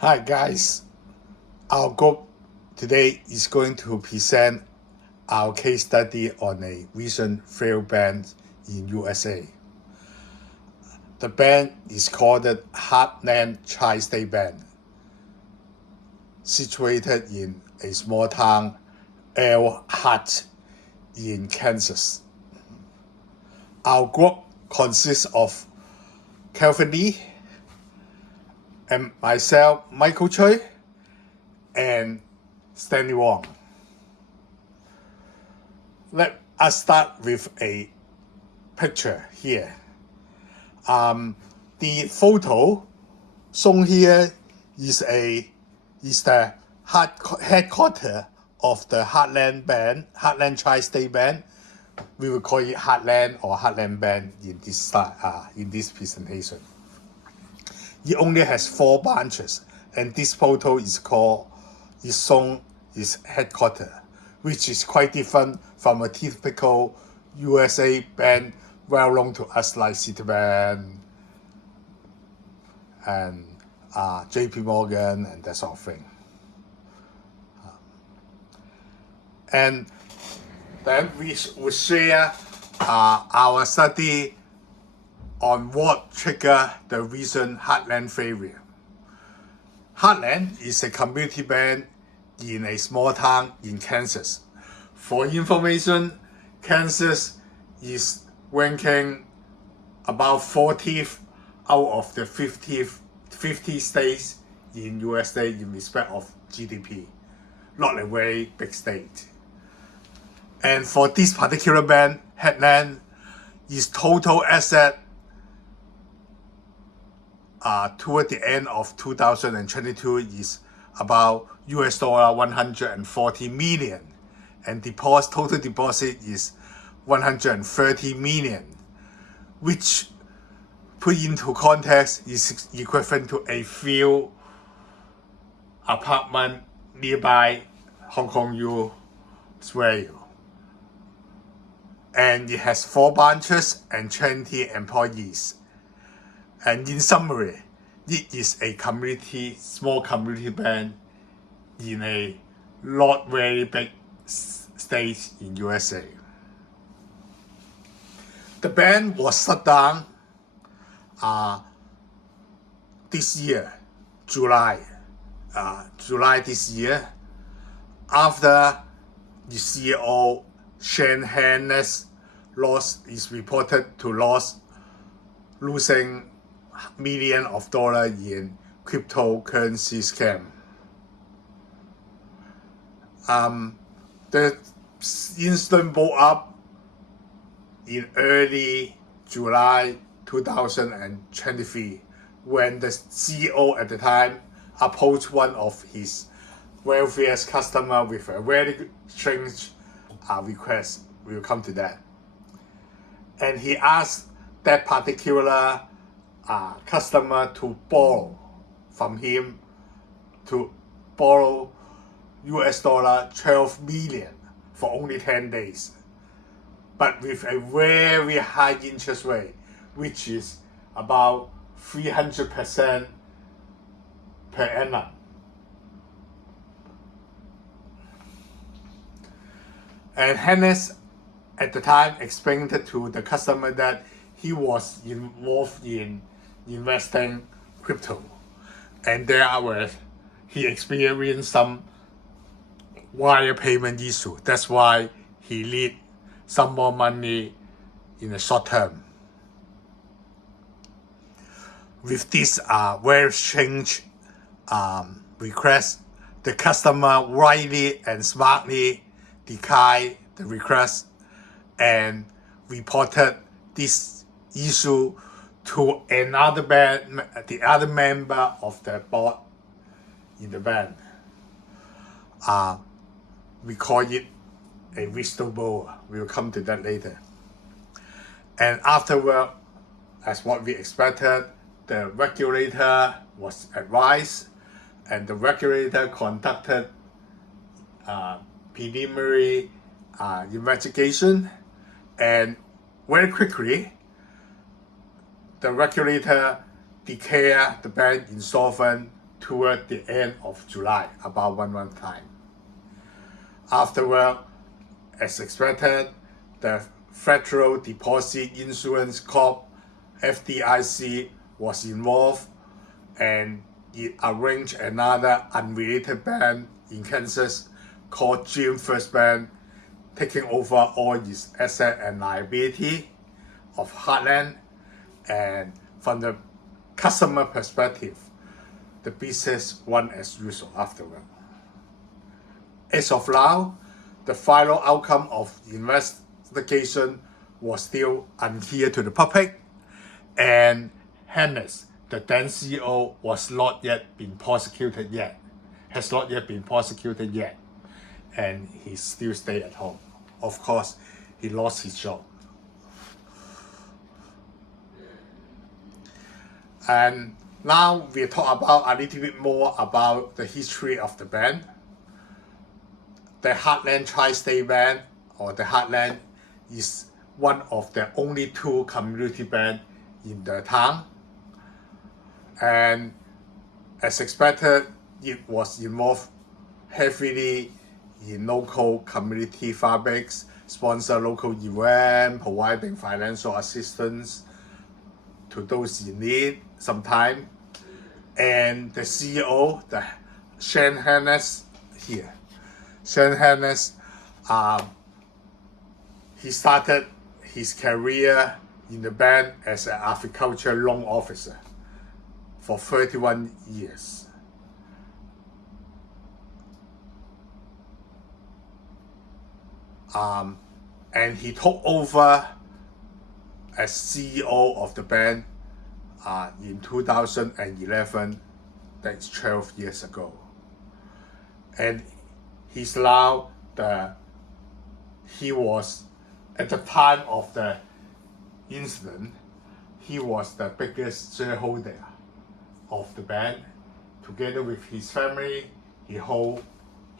Hi guys, our group today is going to present our case study on a recent failed band in USA. The band is called the Heartland Tri-State Band, situated in a small town, Elkhart, in Kansas. Our group consists of Calvin Lee and myself, Michael Choi, and Stanley Wong. Let us start with a picture here. The photo shown here is the headquarters of the Heartland Band, Heartland Tri-State Band. We will call it Heartland or Heartland Band in this presentation. It only has 4 branches, and this photo is shown its headquarters, which is quite different from a typical USA band well known to us like City Band and JP Morgan and that sort of thing. And then we will share our study on what triggered the recent Heartland failure. Heartland is a community band in a small town in Kansas. For information, Kansas is ranking about 40th out of the 50 states in USA in respect of GDP. Not a very big state. And for this particular band, Heartland, its total asset toward the end of 2022 is about US dollar 140 million, and total deposit is 130 million, which put into context is equivalent to a few apartment nearby Hong Kong U Square. And it has 4 branches and 20 employees. And in summary, it is a small community band in a not very big state in USA. The band was shut down this year, July this year, after the CEO Shane Hannes is reported to losing millions of dollars in cryptocurrency scam. The incident blew up in early July 2023 when the CEO at the time approached one of his wealthiest customers with a very strange request. We'll come to that. And he asked that particular customer to borrow from him, to borrow US dollar 12 million for only 10 days, but with a very high interest rate, which is about 300% per annum. And Hannes at the time explained to the customer that he was involved in investing crypto, and thereafter he experienced some wire payment issue. That's why he need some more money in the short term. With this very strange request, the customer rightly and smartly declined the request and reported this issue to the other member of the board in the band. We call it a whistleblower. We'll come to that later. And afterward, as what we expected, the regulator was advised, and the regulator conducted preliminary investigation, and very quickly, the regulator declared the bank insolvent toward the end of July, about 1 month time. Afterward, as expected, the Federal Deposit Insurance Corp (FDIC) was involved, and it arranged another unrelated bank in Kansas called June First Bank, taking over all its asset and liability of Heartland. And from the customer perspective, the business went as usual afterward. As of now, the final outcome of the investigation was still unclear to the public, and Hannes, the then CEO, has not yet been prosecuted yet, and he still stay at home. Of course, he lost his job. And now we talk about a little bit more about the history of the band. The Heartland Tri-State Band, or the Heartland, is one of the only 2 community bands in the town. And as expected, it was involved heavily in local community fabrics, sponsor local events, providing financial assistance to those in need sometimes. And the CEO, the Shane Hannes here. Shane Hannes, he started his career in the band as an agriculture loan officer for 31 years. And he took over as CEO of the band in 2011, that's 12 years ago. And he's now he was, at the time of the incident, he was the biggest shareholder of the band. Together with his family, he held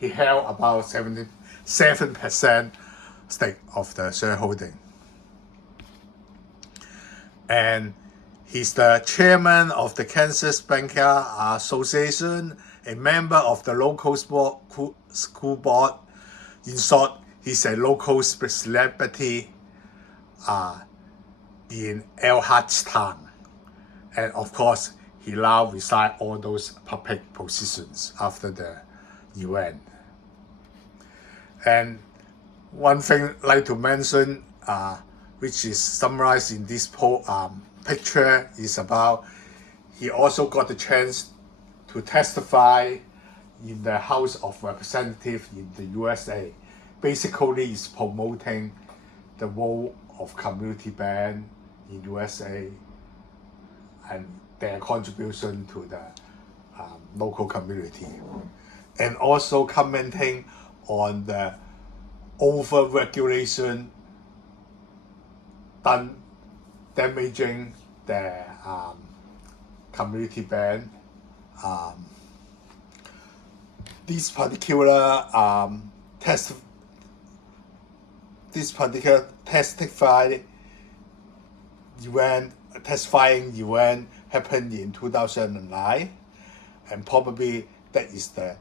about 77% stake of the shareholding. And he's the chairman of the Kansas Banker Association, a member of the local school board. In short, he's a local celebrity in Elhartstown. And of course, he now resigned all those public positions after the event. And one thing I'd like to mention, which is summarized in this picture, is about he also got the chance to testify in the House of Representatives in the USA. Basically, is promoting the role of community band in USA and their contribution to the local community, and also commenting on the over-regulation damaging the community band. This particular testifying event happened in 2009, and probably that is the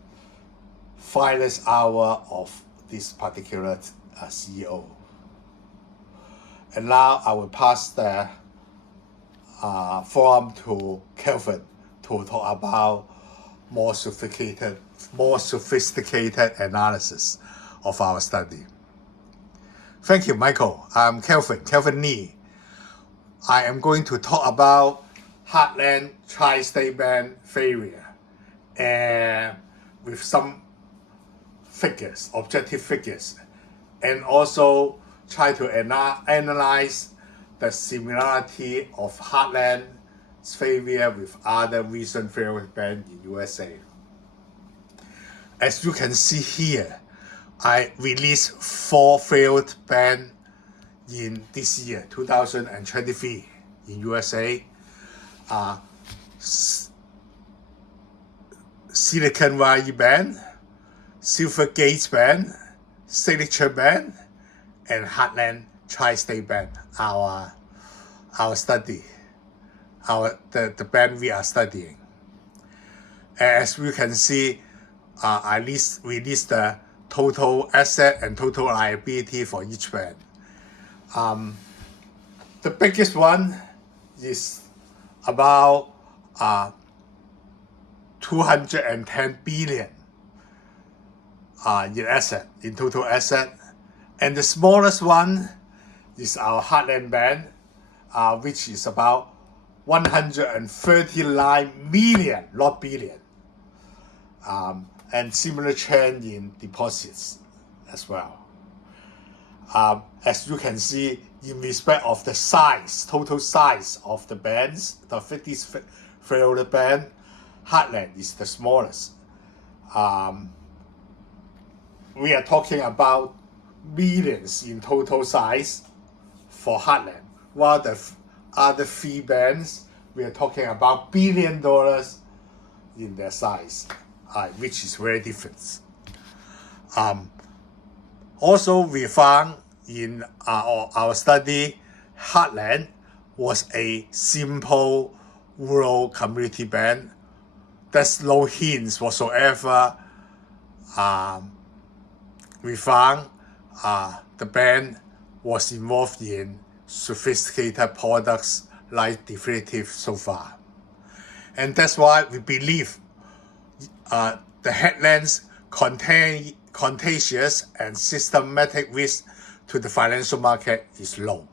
finest hour of this particular CEO. And now I will pass the forum to Kelvin to talk about more sophisticated analysis of our study. Thank you, Michael. I'm Kelvin Lee. I am going to talk about Heartland Tri-State Band failure, and with some figures, objective figures, and also try to analyze the similarity of Heartland's failure with other recent failed bands in USA. As you can see here, I released 4 failed bands in this year, 2023, in USA. Silicon Valley Band, Silver Gates Band, Signature Band, and Heartland Tri-State Band. Our study, the band we are studying. As we can see, we list the total asset and total liability for each band. The biggest one is about 210 billion in total asset, and the smallest one is our Heartland band, which is about 139 million, not billion, and similar trend in deposits as well. As you can see, in respect of the size, total size of the bands, the 50th failure band, Heartland is the smallest. We are talking about millions in total size for Heartland, while the other 3 bands, we are talking about $1 billion in their size, which is very different. Also, we found in our study, Heartland was a simple rural community band. There's no hints whatsoever. We found the band was involved in sophisticated products like definitive so far. And that's why we believe the heartlands contain contagious and systematic risk to the financial market is low.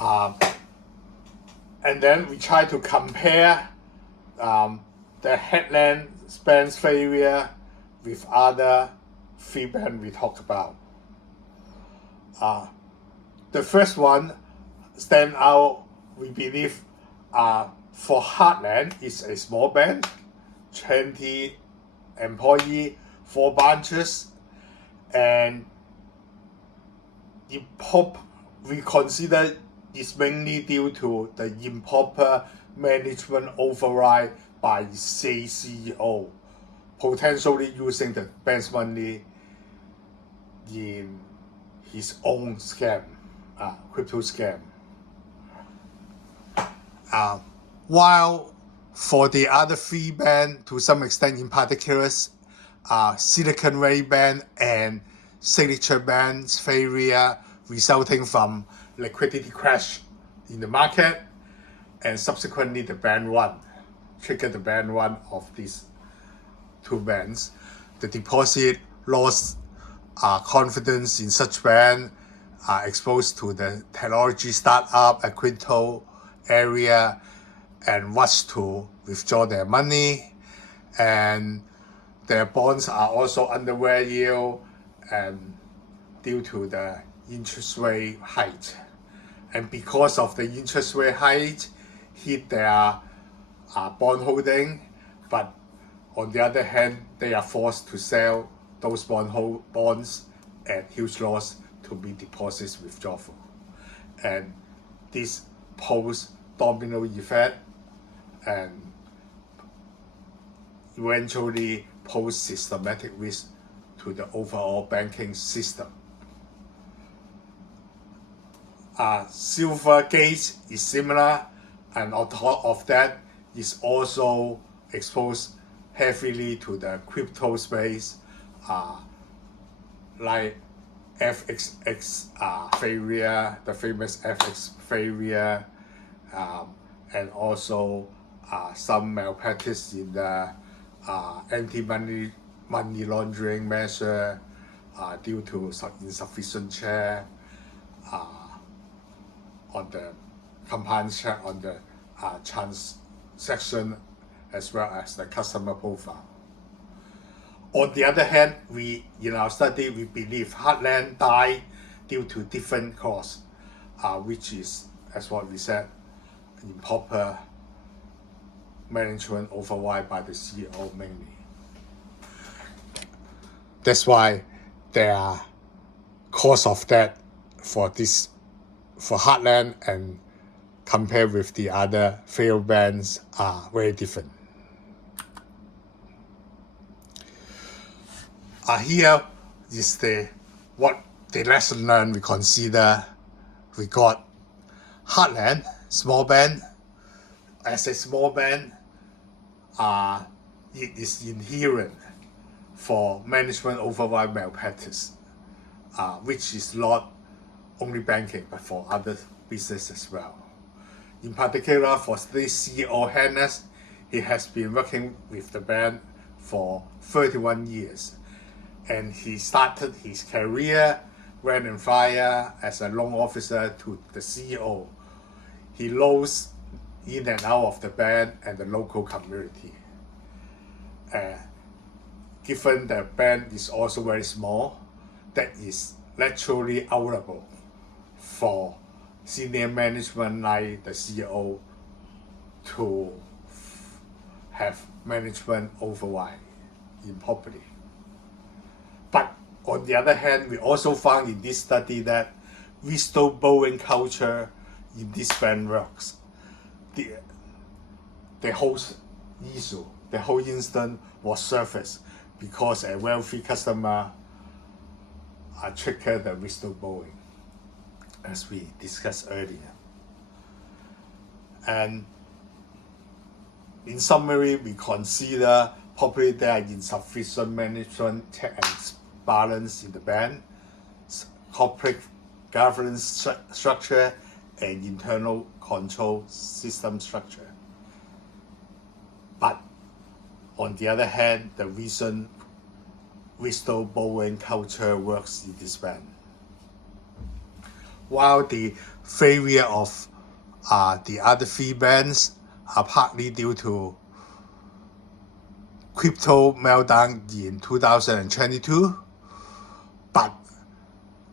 And then we try to compare the heartland bands failure with other 3 bands we talked about. The first one stand out, we believe, for Heartland is a small band, 20 employees, 4 branches, and we consider it's mainly due to the improper management override by the CEO, potentially using the bank's money in his own scam, crypto scam. While for the other 3 bands, to some extent in particular, Silicon Valley Band and Signature Band's failure resulting from liquidity crash in the market, and subsequently the band 1 triggered the band 1 of these 2 bands. The deposit lost confidence in such band, exposed to the technology startup at crypto area, and rushed to withdraw their money, and their bonds are also under yield and due to the interest rate hike. And because of the interest rate hike, hit their bond holding, but on the other hand, they are forced to sell those bonds at huge loss to meet deposits withdrawal. And this poses domino effect and eventually pose systematic risk to the overall banking system. Silvergate is similar, and on top of that is also exposed heavily to the crypto space, like FXX failure, the famous FX failure, and also some malpractice in the anti-money laundering measure due to insufficient share on the compliance check on the transaction as well as the customer profile. On the other hand, in our study, we believe Heartland died due to different causes, which is, as what we said, improper management override by the CEO mainly. That's why there are cause of that for Heartland, and compared with the other failed bands are very different. Here is the lesson learned we consider. We got Heartland small bank. As a small bank, it is inherent for management override malpractice, which is not only banking but for other businesses as well. In particular, for this CEO Hannes, he has been working with the bank for 31 years, and he started his career rank and file as a loan officer to the CEO. He knows in and out of the bank and the local community. Given the bank is also very small, that is naturally allowable for senior management like the CEO to have management override in property. But on the other hand, we also found in this study that whistleblowing culture in this bank works. The whole issue, the whole instance was surfaced because a wealthy customer triggered the whistleblowing, as we discussed earlier. And in summary, we consider probably there are insufficient management check and balance in the bank, corporate governance structure, and internal control system structure. But on the other hand, the reason whistleblowing culture works in this bank. While the failure of the other three banks are partly due to crypto meltdown in 2022, but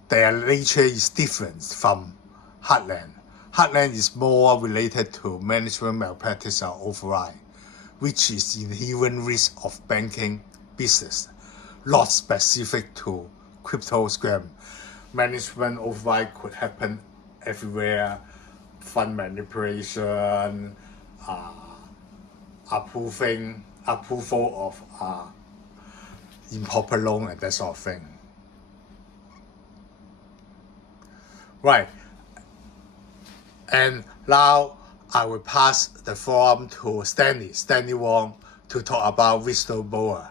their nature is different from Heartland. Heartland is more related to management malpractice or override, which is inherent risk of banking business, not specific to crypto scam. Management override could happen everywhere: fund manipulation, approval of improper loan, and that sort of thing. Right. And now I will pass the forum to Stanley Wong, to talk about whistleblower.